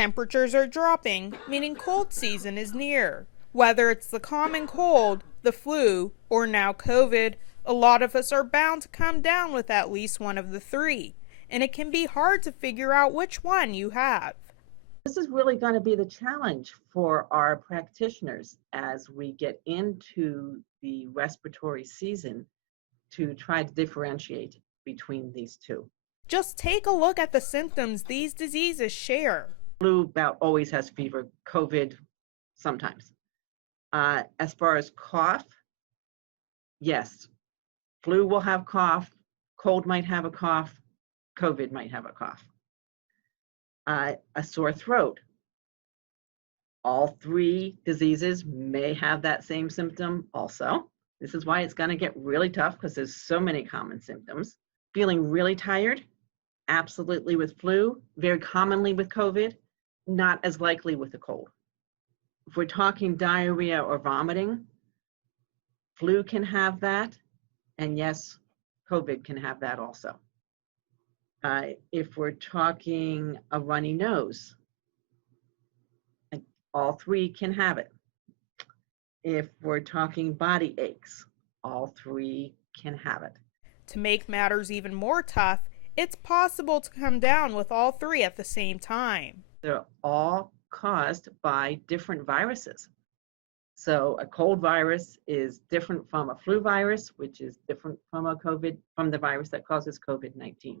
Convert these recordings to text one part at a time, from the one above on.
Temperatures are dropping, meaning cold season is near. Whether it's the common cold, the flu, or now COVID, a lot of us are bound to come down with at least one of the three, and it can be hard to figure out which one you have. This is really going to be the challenge for our practitioners as we get into the respiratory season to try to differentiate between these two. Just take a look at the symptoms these diseases share. Flu about always has fever, COVID sometimes. As far as cough, yes, flu will have cough, cold might have a cough, COVID might have a cough. A sore throat. All three diseases may have that same symptom also. This is why it's going to get really tough because there's so many common symptoms. Feeling really tired, absolutely with flu, very commonly with COVID, not as likely with the cold. If we're talking diarrhea or vomiting, flu can have that, and yes, COVID can have that also. If we're talking a runny nose, all three can have it. If we're talking body aches, all three can have it. To make matters even more tough, it's possible to come down with all three at the same time. They're all caused by different viruses. So a cold virus is different from a flu virus, which is different from from the virus that causes COVID-19.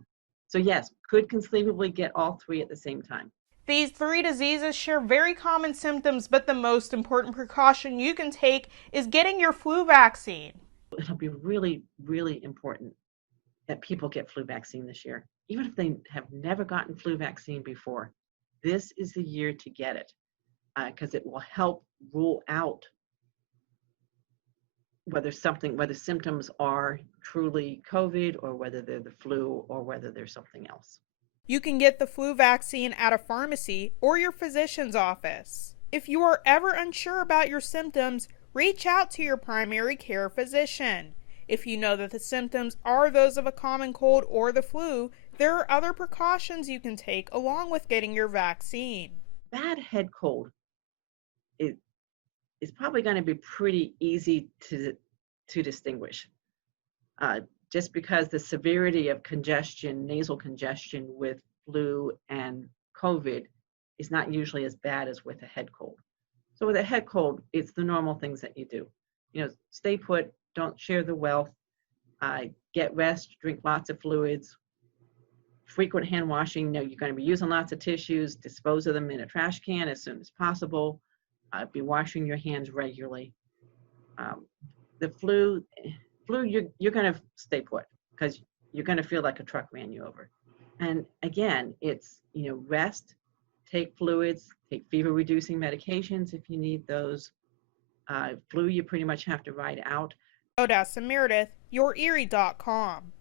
So yes, could conceivably get all three at the same time. These three diseases share very common symptoms, but the most important precaution you can take is getting your flu vaccine. It'll be really, really important that people get flu vaccine this year. Even if they have never gotten flu vaccine before, this is the year to get it because it will help rule out whether symptoms are truly COVID or whether they're the flu or whether they're something else. You can get the flu vaccine at a pharmacy or your physician's office. If you are ever unsure about your symptoms, reach out to your primary care physician. If you know that the symptoms are those of a common cold or the flu, there are other precautions you can take along with getting your vaccine. Bad head cold is probably going to be pretty easy to distinguish. Just because the severity of congestion, nasal congestion with flu and COVID is not usually as bad as with a head cold. So with a head cold, it's the normal things that you do. Stay put, don't share the wealth, get rest, drink lots of fluids, frequent hand washing. You're going to be using lots of tissues, dispose of them in a trash can as soon as possible. Be washing your hands regularly. The flu, you're going to stay put because you're going to feel like a truck ran you over. And again, it's, rest, take fluids, take fever reducing medications if you need those. Flu, you pretty much have to ride out. Odessa Meredith, YourErie.com.